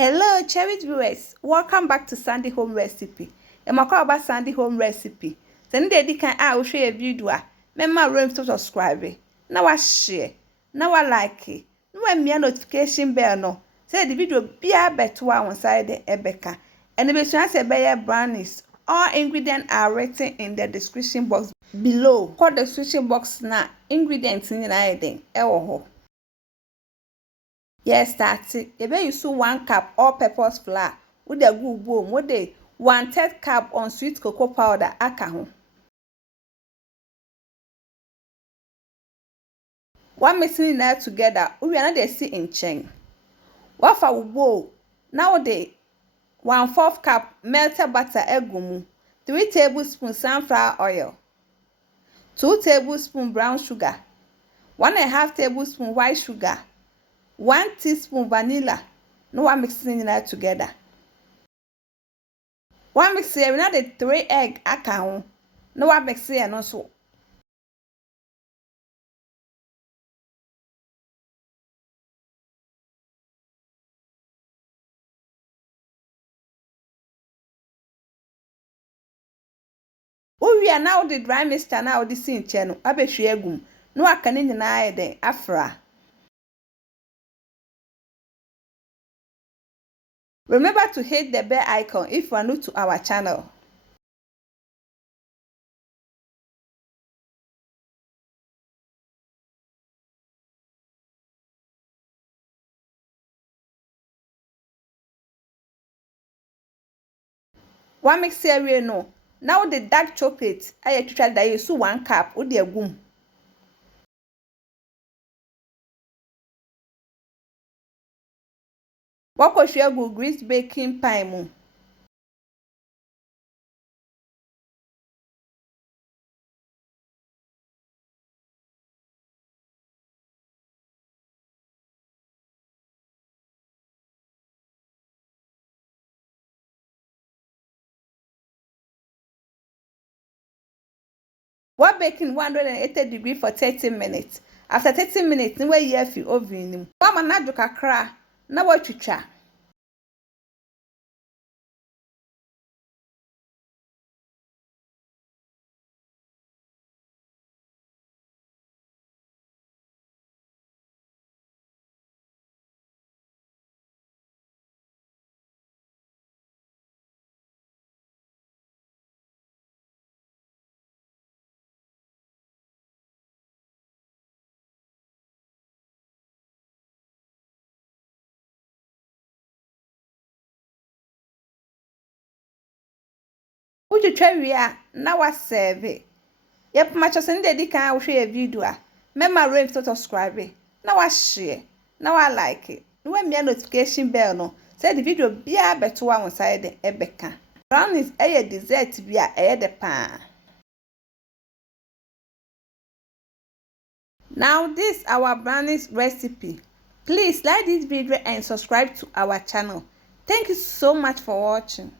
Hello, cherished viewers. Welcome back to Sandy Home Recipe. I'm about Sandy Home Recipe. Send the can I share a video. Remember room to subscribe. Now I share. Now I like it. No me notification bell no. Say the video be a better one side the Ebeka. And the best say brownies. All ingredients are written in the description box below. Call the description box now. Ingredients in the item. Yes, that's it. You better use 1 cup all-purpose flour with a good boom with a 1/3 cup unsweetened cocoa powder. Akaho. 1 mixing that together. We are not see in chain. What for bowl? Now the 1/4 cup melted butter egumu, 3 tablespoons sunflower oil, 2 tablespoons brown sugar, 1.5 tablespoons white sugar, 1 teaspoon vanilla. No one mixing that together. 1 mixer, we the 3 egg account. No one mixer no so. We are now the dry mixture now the sin channel. Abeshwe egum. No aka ni nyina den afra. Remember to hit the bell icon if you are new to our channel. One mixer we no. Now the dark chocolate I try that you 1 cup with the egum. Wako share go grease baking pan mu. What baking 180 degrees for 30 minutes. After 30 minutes, we hear fi oven. Mama na do kakra na watwitwa. Utwitwa wi a na wa serve. Yep, match us in the can I share a video. Remember rate to subscribe. Now I share. Now I like it. When me notification bell no. Say the video be a better one side the Ebeka. Brownies a dessert be a the pan. Now this our brownies recipe. Please like this video and subscribe to our channel. Thank you so much for watching.